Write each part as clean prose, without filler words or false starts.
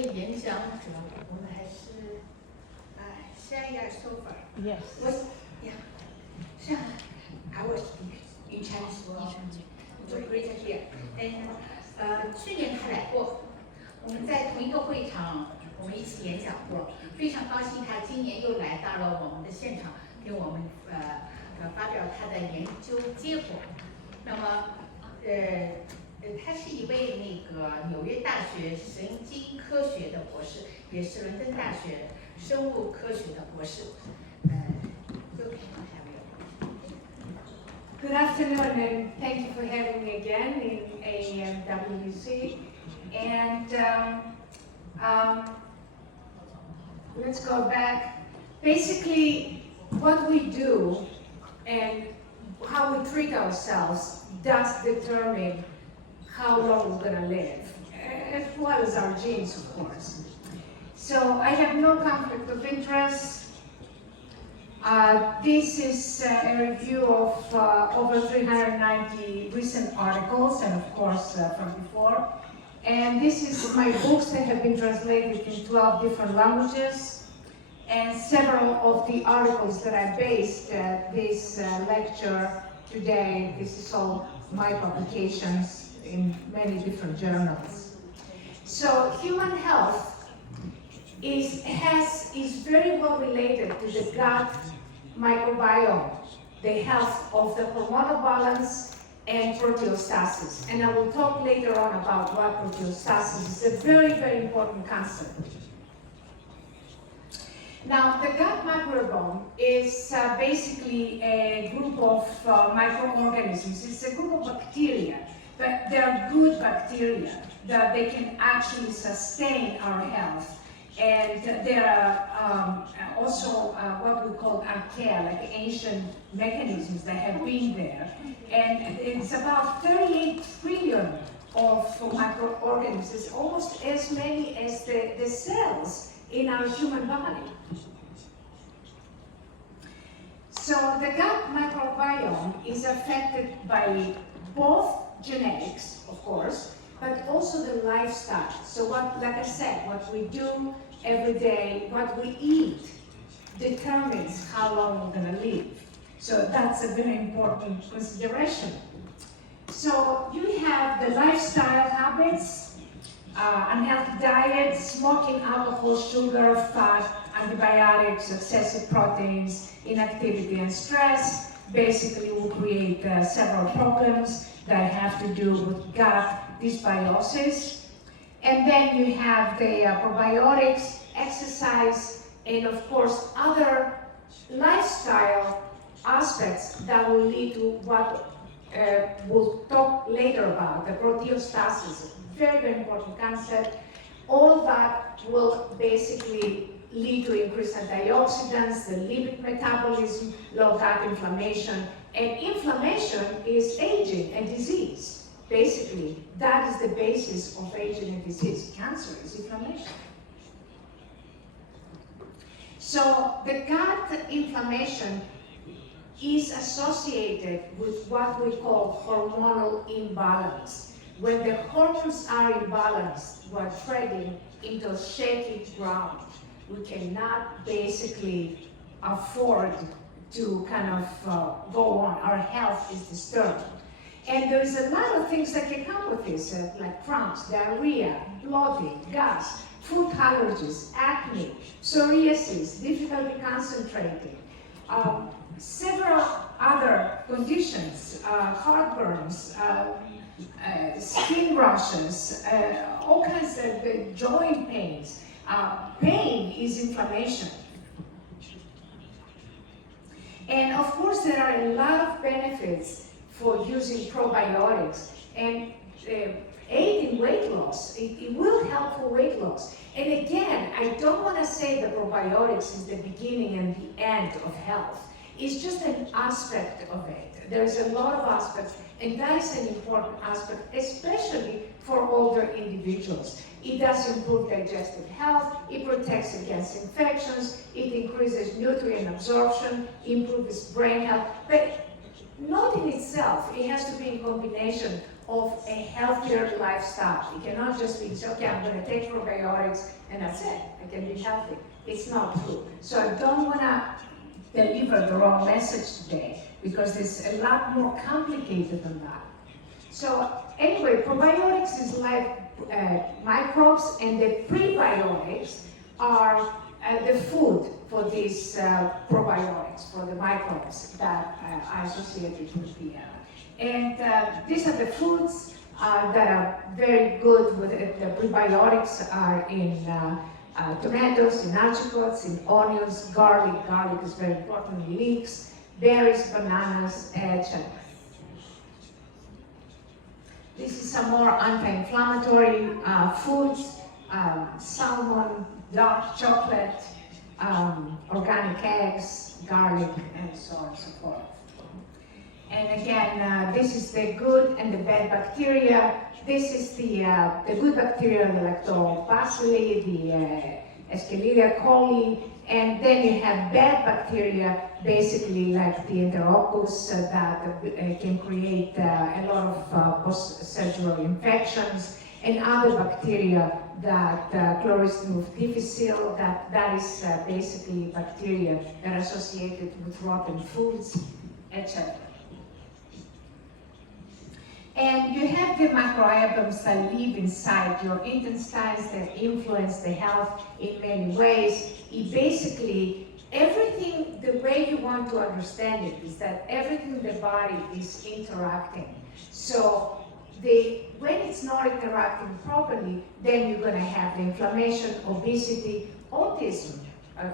的演讲者，我们还是下一个 Sofra. Yes. So I was in Chinese world. So great to hear. And 去年他来过，我们在同一个会场，我们一起演讲过。非常高兴他今年又来到了我们的现场，给我们发表他的研究结果。那么他是一位纽约大学神经科学的博士，也是伦敦大学生物科学的博士。Good afternoon, and thank you for having me again in AMWC. And let's go back. Basically, what we do and how we treat ourselves does determine how long we're going to live, as well as our genes, of course. So I have no conflict of interest. This is a review of over 390 recent articles, and of course from before. And this is my books that have been translated in 12 different languages. And several of the articles that I based this lecture today, this is all my publications in many different journals. So human health is very well related to the gut microbiome, the health of the hormonal balance and proteostasis. And I will talk later on about what proteostasis is. A very, very important concept. Now, the gut microbiome is basically a group of microorganisms. It's a group of bacteria, but they're good bacteria that they can actually sustain our health. And there are also what we call archaea, like ancient mechanisms that have been there. And it's about 38 trillion of microorganisms, almost as many as the cells in our human body. So the gut microbiome is affected by both genetics, of course, but also the lifestyle. So like I said, what we do every day, what we eat, determines how long we're going to live. So that's a very important consideration. So you have the lifestyle habits, unhealthy diet, smoking, alcohol, sugar, fat, antibiotics, excessive proteins, inactivity, and stress. Basically will create several problems that have to do with gut dysbiosis. And then you have the probiotics, exercise, and of course other lifestyle aspects that will lead to what we'll talk later about, the proteostasis. Very, very important concept. All that will basically lead to increased antioxidants, the lipid metabolism, low gut inflammation. And inflammation is aging and disease. Basically, that is the basis of aging and disease. Cancer is inflammation. So the gut inflammation is associated with what we call hormonal imbalance. When the hormones are imbalanced, we're treading into shaky ground. We cannot basically afford to kind of go on. Our health is disturbed. And there's a lot of things that can come with this, like cramps, diarrhea, bloating, gas, food allergies, acne, psoriasis, difficulty concentrating, several other conditions, heartburns, skin rashes, all kinds of joint pains. Pain is inflammation. And of course, there are a lot of benefits for using probiotics and aid in weight loss. It will help for weight loss. And again, I don't want to say the probiotics is the beginning and the end of health. It's just an aspect of it. There's a lot of aspects, and that is an important aspect, especially for older individuals. It does improve digestive health, it protects against infections, it increases nutrient absorption, improves brain health, but not in itself. It has to be in combination of a healthier lifestyle. It cannot just be, okay, I'm going to take probiotics and that's it, I can be healthy. It's not true. So I don't want to deliver the wrong message today, because it's a lot more complicated than that. So anyway, probiotics is like microbes, and the prebiotics are the food for these probiotics, for the microbes that are associated with the these are the foods that are very good with it. The prebiotics are in tomatoes, in apricots, in onions, garlic. Garlic is very important, leeks, berries, bananas, etc. This is some more anti-inflammatory foods, salmon, dark chocolate, organic eggs, garlic, and so on and so forth. And again, this is the good and the bad bacteria. This is the good bacteria, the lactobacilli, the Escherichia coli, and then you have bad bacteria, basically like the Enterococcus that can create a lot of post-surgical infections, and other bacteria that Chlorostridium difficile, that is basically bacteria that are associated with rotten foods, etc. And you have the microorganisms that live inside your intestines that influence the health in many ways. It basically, everything, the way you want to understand it is that everything in the body is interacting. So when it's not interacting properly, then you're going to have the inflammation, obesity, autism,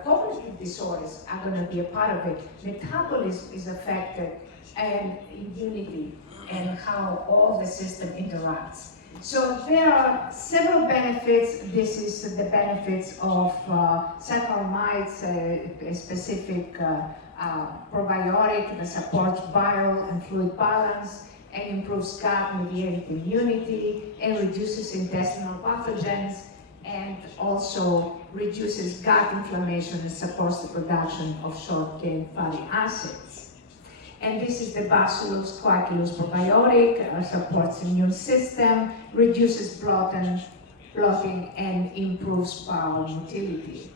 cognitive disorders are going to be a part of it. Metabolism is affected, and immunity, and how all the system interacts. So there are several benefits. This is the benefits of Saccharomyces, a specific probiotic that supports bile and fluid balance and improves gut-mediated immunity and reduces intestinal pathogens, and also reduces gut inflammation and supports the production of short-chain fatty acids. And this is the Bacillus coagulus probiotic, supports immune system, reduces bloating, and improves bowel motility.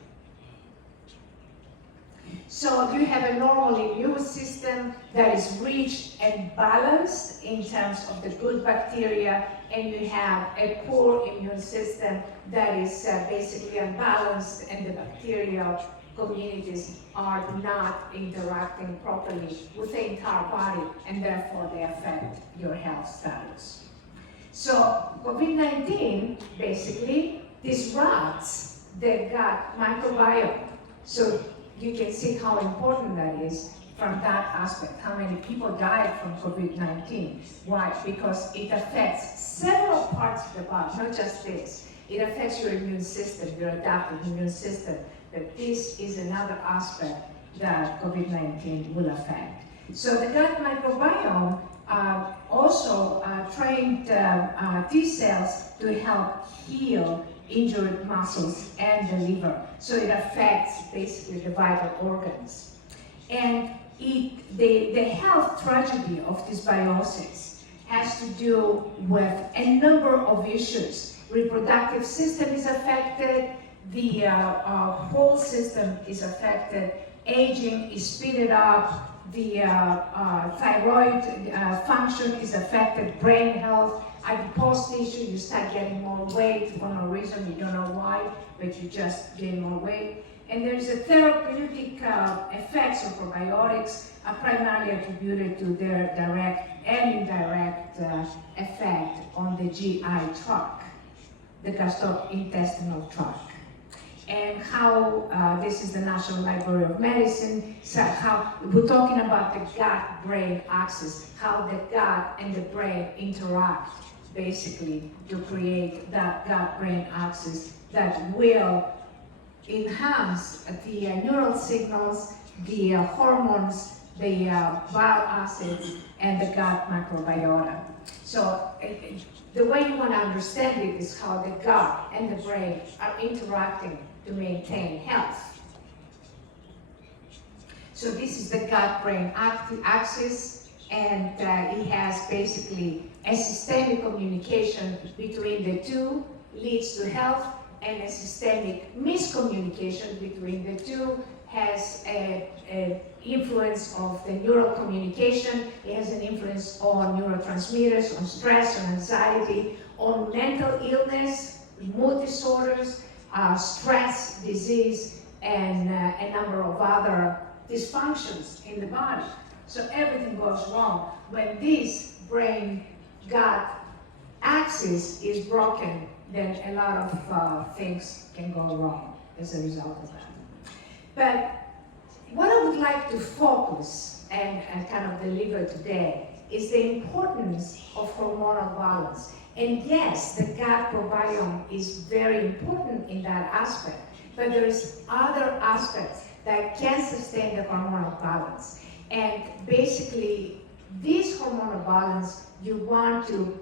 So you have a normal immune system that is rich and balanced in terms of the good bacteria, and you have a poor immune system that is basically unbalanced, and the bacterial communities are not interacting properly with the entire body, and therefore they affect your health status. So COVID-19 basically disrupts the gut microbiome. So you can see how important that is from that aspect, how many people died from COVID-19. Why? Because it affects several parts of the body, not just this. It affects your immune system, your adaptive immune system. But this is another aspect that COVID-19 will affect. So the gut microbiome also trained T cells to help heal injured muscles and the liver. So it affects basically the vital organs. And the health tragedy of dysbiosis has to do with a number of issues. Reproductive system is affected, the whole system is affected, aging is speeded up, the thyroid function is affected, brain health, adipose tissue, you start getting more weight for no reason, you don't know why, but you just gain more weight. And there's a therapeutic effects of probiotics are primarily attributed to their direct and indirect effect on the GI tract, the gastrointestinal tract. And how this is the National Library of Medicine, so how we're talking about the gut-brain axis, how the gut and the brain interact basically to create that gut-brain axis that will enhance the neural signals, the hormones, the bile acids, and the gut microbiota. So the way you want to understand it is how the gut and the brain are interacting to maintain health. So this is the gut-brain axis, and it has basically a systemic communication between the two leads to health, and a systemic miscommunication between the two has an influence of the neural communication. It has an influence on neurotransmitters, on stress, on anxiety, on mental illness, mood disorders, stress, disease, and a number of other dysfunctions in the body. So everything goes wrong when this brain-gut axis is broken. Then a lot of things can go wrong as a result of that. But what I would like to focus and kind of deliver today is the importance of hormonal balance. And yes, the gut microbiome is very important in that aspect, but there is other aspects that can sustain the hormonal balance. And basically, this hormonal balance you want to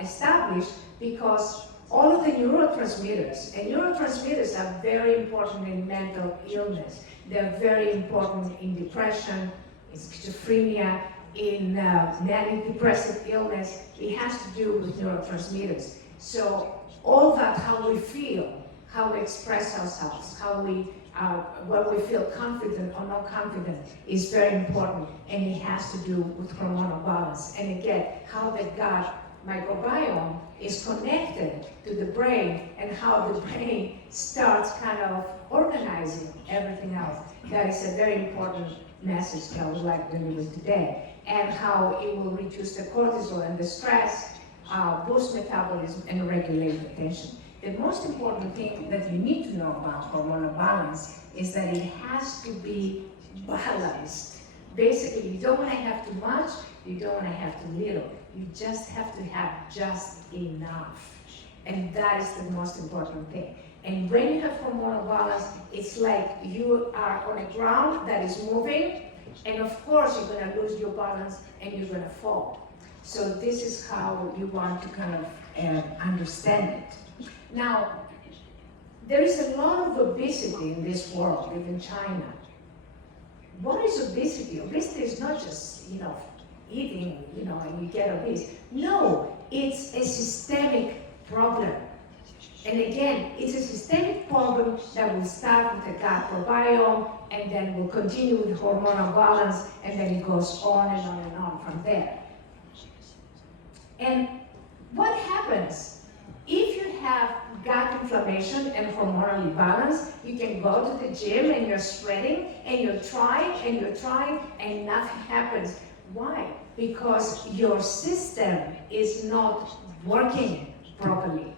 establish because all of the neurotransmitters, and neurotransmitters are very important in mental illness. They're very important in depression, in schizophrenia, in manic depressive illness. It has to do with neurotransmitters. So all that, how we feel, how we express ourselves, how we, when we feel confident or not confident is very important, and it has to do with hormonal balance. And again, how the gut microbiome is connected to the brain and how the brain starts kind of organizing everything else. That is a very important message that I would like to deliver today, and how it will reduce the cortisol and the stress, boost metabolism, and regulate the tension. The most important thing that you need to know about hormonal balance is that it has to be balanced. Basically, you don't want to have too much, you don't want to have too little. You just have to have just enough. And that is the most important thing. And when you have hormonal balance, it's like you are on a ground that is moving, and of course you're going to lose your balance and you're going to fall. So this is how you want to kind of understand it. Now, there is a lot of obesity in this world, even China. What is obesity? Obesity is not just, eating, and you get obese. No, it's a systemic problem. And again, it's a systemic problem that will start with the gut microbiome, and then will continue with hormonal balance, and then it goes on and on and on from there. And what happens if you have gut inflammation and hormonal imbalance? You can go to the gym and you're sweating and you're trying and nothing happens. Why? Because your system is not working properly.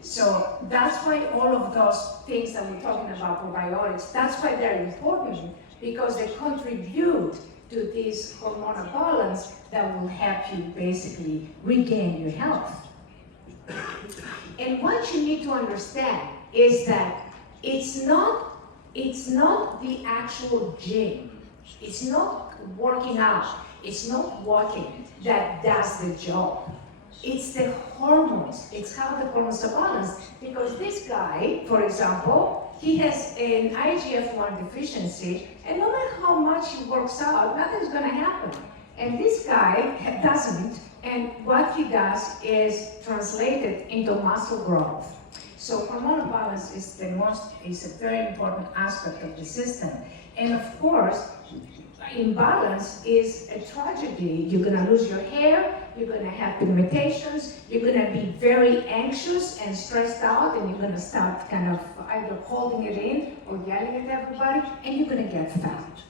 So that's why all of those things that we're talking about, probiotics, that's why they're important, because they contribute to this hormonal balance that will help you basically regain your health. And what you need to understand is that it's not the actual gym, it's not working out, it's not walking that does the job. It's the hormones, it's how the hormones are balanced. Because this guy, for example, he has an IGF-1 deficiency, and no matter how much he works out, nothing's gonna happen. And this guy doesn't, and what he does is translated into muscle growth. So hormonal balance is a very important aspect of the system. And of course, imbalance is a tragedy. You're gonna lose your hair, you're gonna have pigmentations, you're gonna be very anxious and stressed out, and you're gonna start kind of either holding it in or yelling at everybody, and you're gonna get fat.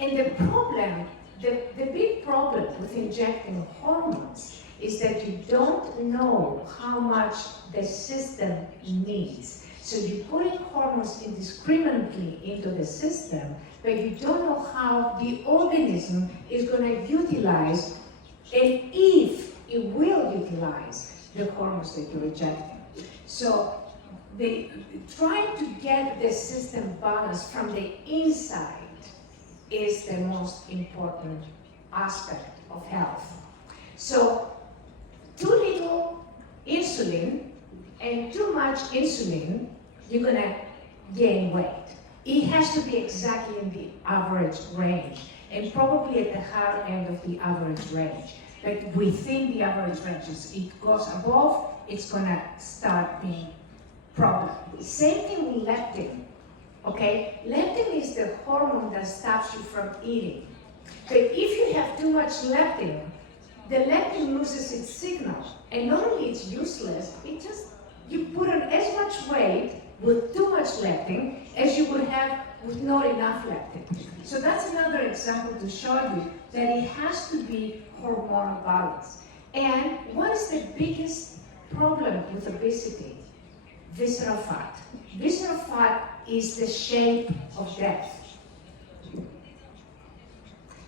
And the problem, the big problem with injecting hormones is that you don't know how much the system needs. So you're putting hormones indiscriminately into the system, but you don't know how the organism is going to utilize, and if it will utilize, the hormones that you're injecting. So trying to get the system balanced from the inside is the most important aspect of health. So too little insulin and too much insulin, you're gonna gain weight. it has to be exactly in the average range, and probably at the higher end of the average range. Like within the average ranges, it goes above, it's gonna start being problem. Same thing with leptin, okay? Leptin is the hormone that stops you from eating. But if you have too much leptin, the leptin loses its signal, and not only it's useless, you put on as much weight with too much leptin as you would have with not enough leptin. So that's another example to show you that it has to be hormonal balance. And what is the biggest problem with obesity? Visceral fat. Visceral fat is the shape of death.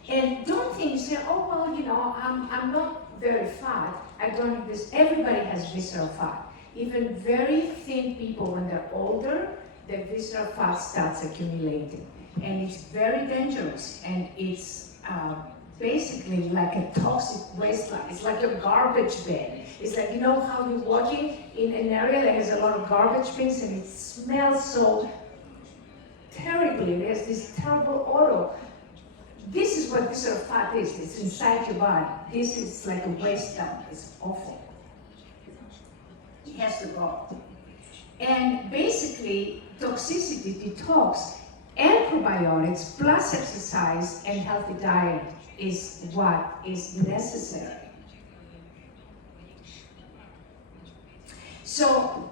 And don't think, say, oh, well, you know, I'm not very fat, I don't have this. Everybody has visceral fat. Even very thin people, when they're older, their visceral fat starts accumulating. And it's very dangerous, and it's basically like a toxic wasteland. It's like a garbage bin. It's like, you know how you're walking in an area that has a lot of garbage bins and it smells so terribly. There's this terrible odor. This is what visceral fat is. It's inside your body. This is like a waste dump. It's awful. It has to go. And basically, toxicity, detox, and probiotics, plus exercise and healthy diet is what is necessary. So,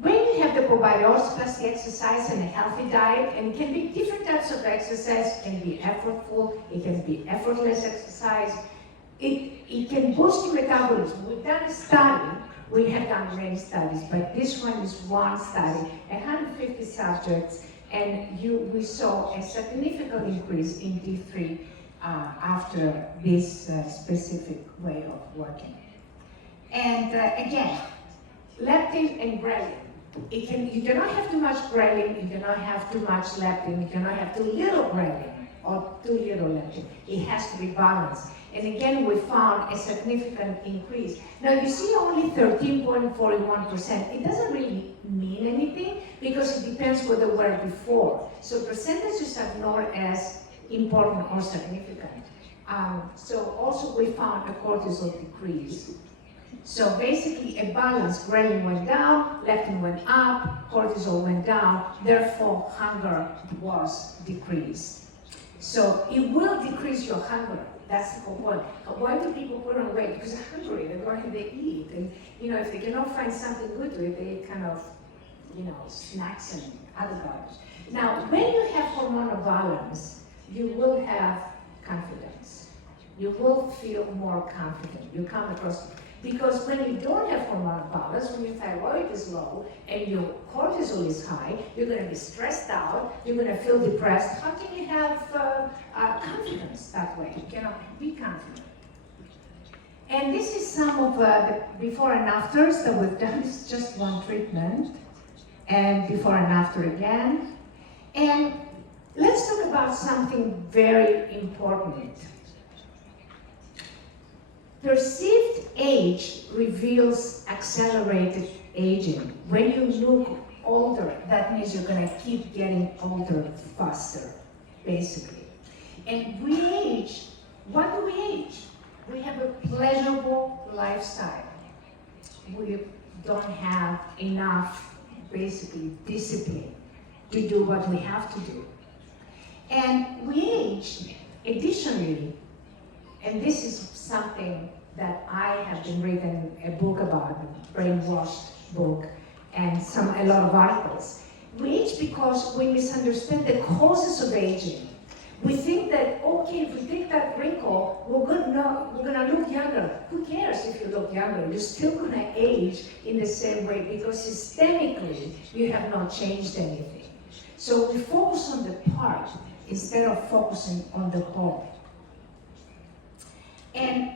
when you have the probiotics plus the exercise and a healthy diet, and it can be different types of exercise, it can be effortful, it can be effortless exercise, it can boost your metabolism. We've done a study, we have done many studies, but this one is one study, 150 subjects, and we saw a significant increase in D3 after this specific way of working. And again, leptin and ghrelin. You cannot have too much ghrelin, you cannot have too much leptin, you cannot have too little ghrelin or too little leptin. It has to be balanced. And again, we found a significant increase. Now you see only 13.41%. It doesn't really mean anything because it depends what they were before. So percentages are not as important or significant. So also we found a cortisol decrease. So basically a balance, ghrelin went down, leptin went up, cortisol went down, therefore hunger was decreased. So it will decrease your hunger. That's the whole point. Why do people put on weight? Because they're hungry, they're going and they eat. And you know, if they cannot find something good to eat, they kind of, you know, snacks and other garbage. Now, when you have hormonal balance, you will have confidence. You will feel more confident. You come across, because when you don't have hormonal balance, when your thyroid is low and your cortisol is high, you're going to be stressed out, you're going to feel depressed. How can you have confidence that way? You cannot be confident. And this is some of the before and afters that we've done. This is just one treatment, and before and after again. And let's talk about something very important. Perceived age reveals accelerated aging. When you look older, that means you're going to keep getting older faster, basically. And we age. What do we age? We have a pleasurable lifestyle. We don't have enough, basically, discipline to do what we have to do. And we age, additionally, and this is something that I have been reading a book about, a brainwashed book, and a lot of articles. We age because we misunderstand the causes of aging. We think that, okay, if we take that wrinkle, we're gonna look younger. Who cares if you look younger? You're still gonna age in the same way because systemically, you have not changed anything. So we focus on the part instead of focusing on the whole. And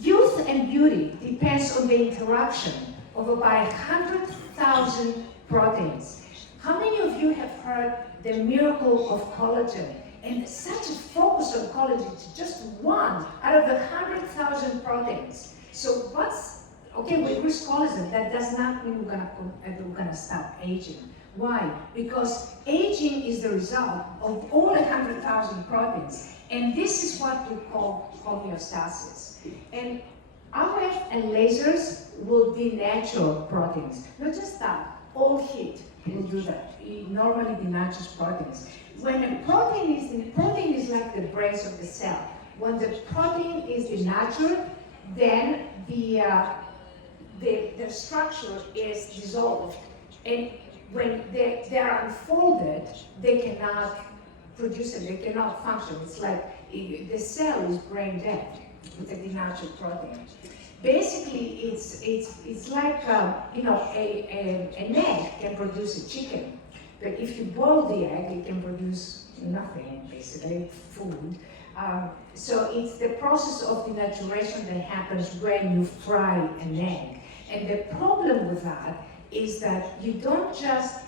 youth and beauty depends on the interaction of about 100,000 proteins. How many of you have heard the miracle of collagen? And such a focus on collagen, it's just one out of the 100,000 proteins. So what's Okay, with risk collagen, that does not mean we're gonna stop aging. Why? Because aging is the result of all 100,000 proteins, and this is what we call homeostasis. And RF and lasers will denature proteins. Not just that, all heat will do that. It normally denatures proteins. When a protein is like the brains of the cell. When the protein is denatured, then the structure is dissolved. And when they are unfolded, they cannot produce it, they cannot function. It's like the cell is brain dead with a denatured protein. Basically, it's like an egg can produce a chicken, but if you boil the egg, it can produce nothing, basically food. So it's the process of denaturation that happens when you fry an egg. And the problem with that is that you don't just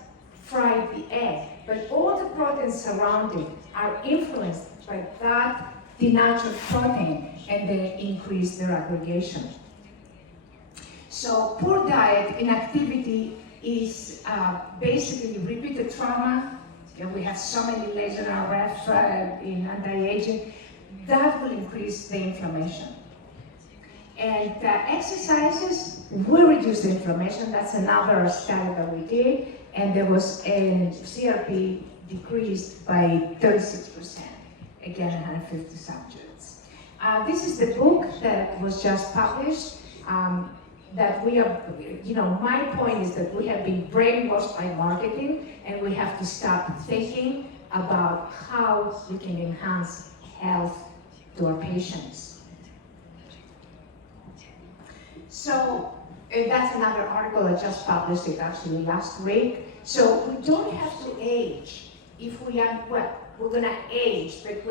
fry the egg, but all the proteins surrounding are influenced by that denatured protein, and they increase their aggregation. So poor diet, inactivity is basically repeated trauma. And we have so many laser RF in anti-aging. That will increase the inflammation. And exercises will reduce the inflammation. That's another study that we did. And there was a CRP decreased by 36%. Again, 150 subjects. This is the book that was just published. That we are, my point is that we have been brainwashed by marketing, and we have to stop thinking about how we can enhance health to our patients. So that's another article I just published it actually last week. So we don't have to age if we are, we're gonna age, but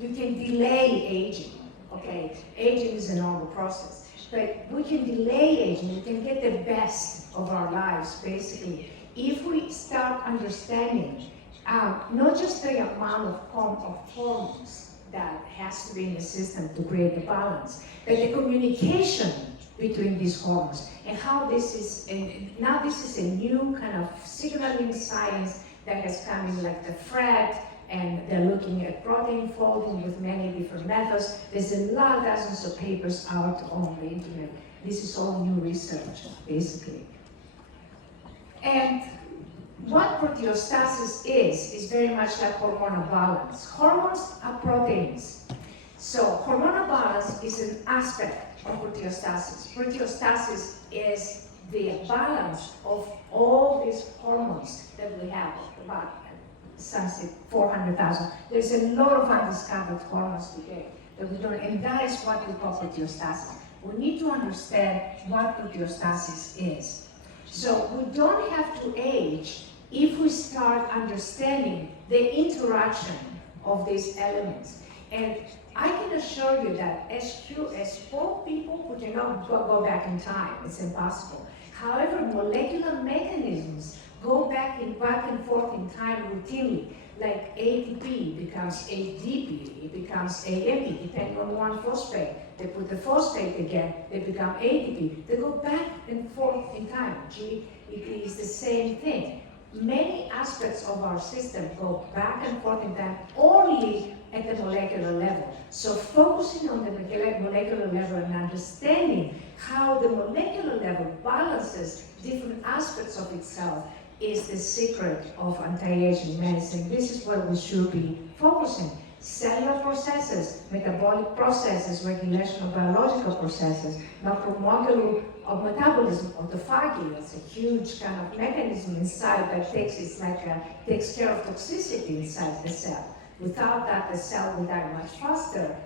you can delay aging, okay? Aging is a normal process. But we can delay aging, we can get the best of our lives, basically, if we start understanding not just the amount of hormones that has to be in the system to create the balance, but the communication between these hormones, and how this is, now this is a new kind of signaling science that has come in, like the FRET, and they're looking at protein folding with many different methods. There's a lot, dozens of papers out on the internet. This is all new research, basically. And what proteostasis is very much like hormonal balance. Hormones are proteins. So hormonal balance is an aspect of proteostasis. Proteostasis is the balance of all these hormones that we have, about 400,000. There's a lot of undiscovered hormones today that we don't, and that is what we call proteostasis. We need to understand what proteostasis is. So we don't have to age if we start understanding the interaction of these elements. And I can assure you that as 4 people, we cannot go back in time. It's impossible. However, molecular mechanisms go back and forth in time routinely. Like ATP becomes ADP, it becomes AMP, depending on one phosphate. They put the phosphate again, they become ADP. They go back and forth in time. It is the same thing. Many aspects of our system go back and forth in time only at the molecular level. So focusing on the molecular level and understanding how the molecular level balances different aspects of itself is the secret of anti-aging medicine. This is where we should be focusing. Cellular processes, metabolic processes, regulation of biological processes, macromolecule of metabolism, autophagy. That's a huge kind of mechanism inside that takes care of toxicity inside the cell. Without that, the cell will die much faster.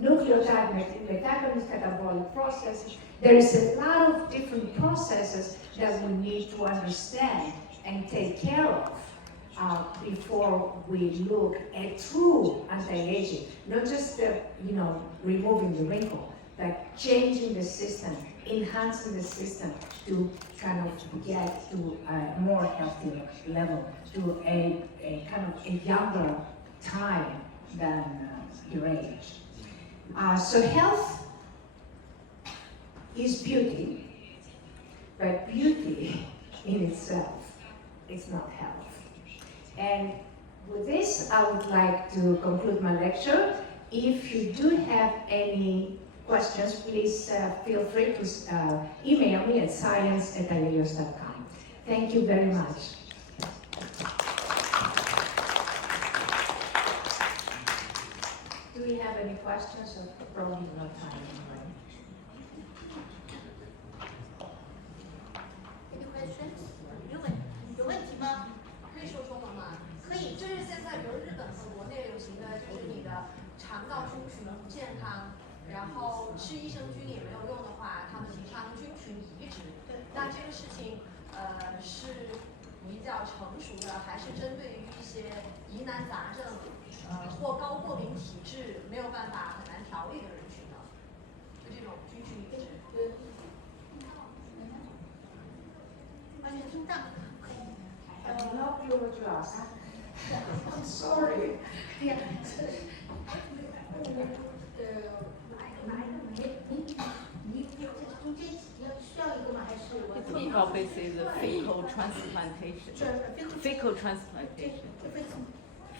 Nucleotide metabolism, metabolic processes. There is a lot of different processes that we need to understand and take care of before we look at true anti-aging. Not just removing the wrinkle, but changing the system, enhancing the system to kind of get to a more healthy level, to a kind of a younger time than your age. So health is beauty, but beauty in itself is not health. And with this, I would like to conclude my lecture. If you do have any questions, please feel free to email me at science@iellios.com. Thank you very much. Do we have any questions, or probably no time? Any questions? 有问题吗？可以说中文吗？可以，就是现在，比如日本和国内流行的就是你的肠道菌群不健康，然后吃益生菌也没有用的话，他们提倡菌群移植。那这个事情，是比较成熟的，还是针对于一些疑难杂症，或高过敏体质没有办法很难调理的人群呢？就这种菌群移植。完全听到。I have no clue what you asked. I'm sorry. 你probably say the fecal transplantation. Fecal transplantation.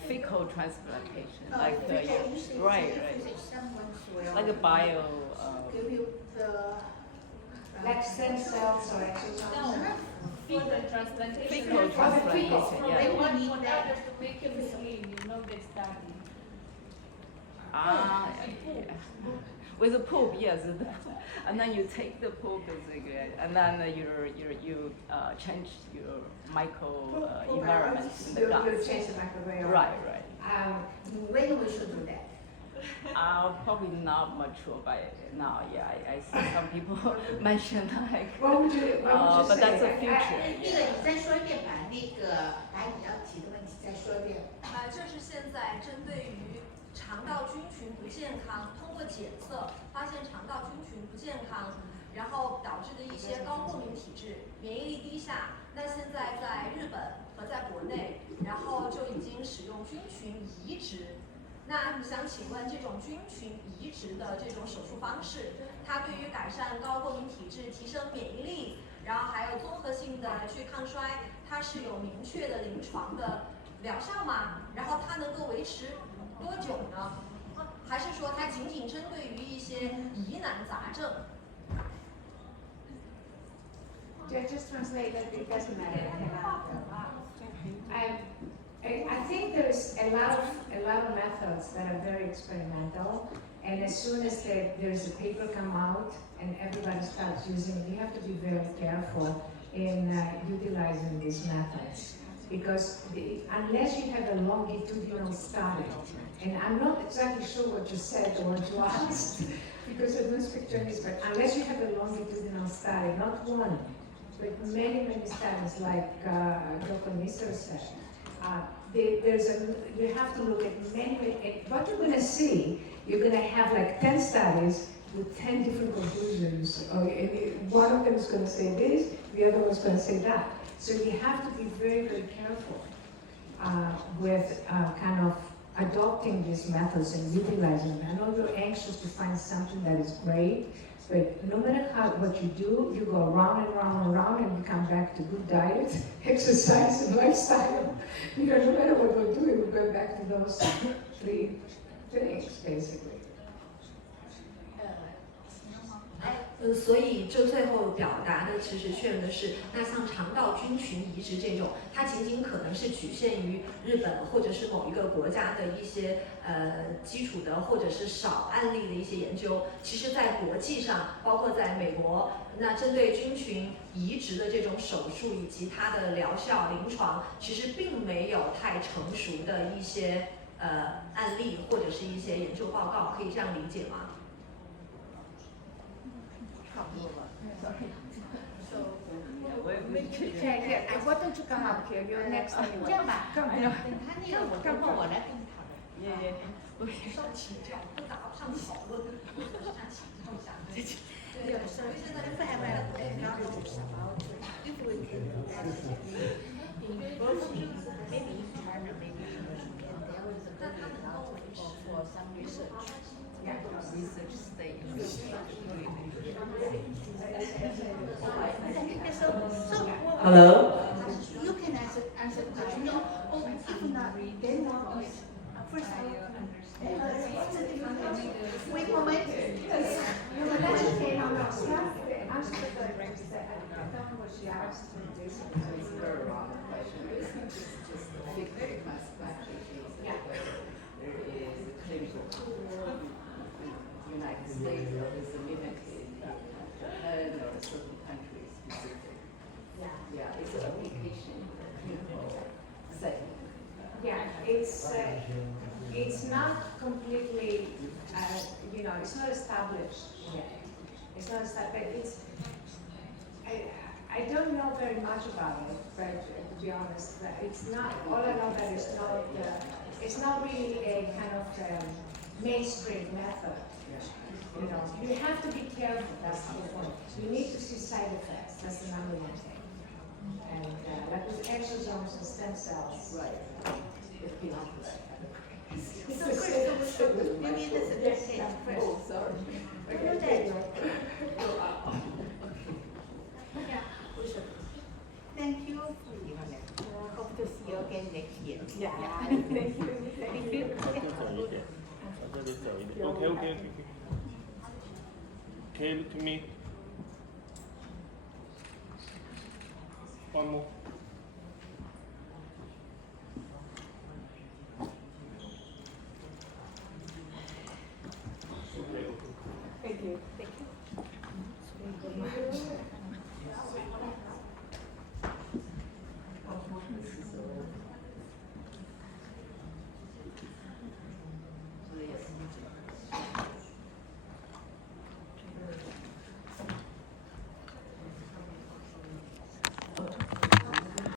Fecal transplantation. Like right. Like a bio. Give you the Like stem cells or exosomes? Fecal transplantation. Yeah. They want me For that. others to make him slim, you know they study. Yeah. With the poop, yes. And then you take the poop basically, and then you change your micro environment in the You gut. change the microbiome. Right. When we should do that? Probably not mature by now. Yeah, I see some people mention like. What would you But say? that's the future. 那个你再说一遍，把那个把你要提的问题再说一遍。这是现在针对于肠道菌群不健康，通过检测发现肠道菌群不健康，然后导致的一些高过敏体质、免疫力低下。那现在在日本和在国内，然后就已经使用菌群移植。那想请问，这种菌群移植的这种手术方式，它对于改善高过敏体质、提升免疫力，然后还有综合性的去抗衰，它是有明确的临床的疗效吗？然后它能够维持多久呢？还是说它仅仅针对于一些疑难杂症？ Just translate it, it doesn't matter. I think there's a lot of methods that are very experimental, and as soon as there's a paper come out and everybody starts using it, you have to be very careful in utilizing these methods, because unless you have a longitudinal study, and I'm not exactly sure what you said or what you asked, because I don't speak Chinese, but unless you have a longitudinal study, not one, but many studies, like Dr. Mister said, you have to look at many, what you're going to see, you're going to have like 10 studies with 10 different conclusions. One of them is going to say this, the other one's going to say that. So you have to be very, very careful with kind of adopting these methods and utilizing them. I know you're anxious to find something that is great, but no matter what you do, you go around and around and around, and you come back to good diet, exercise, and lifestyle. Because no matter what we're doing, we're going back to those three things, basically. 所以这最后表达的其实确认的是，那像肠道菌群移植这种，它仅仅可能是局限于日本或者是某一个国家的一些基础的或者是少案例的一些研究。其实，在国际上，包括在美国，那针对菌群移植的这种手术以及它的疗效、临床，其实并没有太成熟的一些案例或者是一些研究报告，可以这样理解吗？ Why don't you come up here? You're next anyway. 这样吧， Come 等 here. 他那个我等会我来跟你讨论。上请教，不打不上讨论，上请教一下。对，所以现在就是 have a technologies about if we can do that in both maybe in China, maybe in Japan, there was a very for some research. research stage. Hello? You can answer the question. No, or if not, then first what's the difference? Wait a moment. Answer the question. I don't know what she asked. It's a very wrong question. It's just a figure classification. Yeah. There is a clinical United States or is limited Japan or certain countries specific. Yeah, it's an application clinical setting. Yeah, it's not completely, it's not established yet. It's not established. I don't know very much about it, but to be honest, it's not. All I know that it's not really a kind of mainstream method. You have to be careful. That's the point. You need to see side effects. That's the number one thing. And like with exosomes and stem cells. Right. So first, you need the certificate first. Oh, sorry. Thank you. Hope to see you again next year. Yeah. Thank you. Thank you. 这里走一点。Okay. Okay, look to me. One more.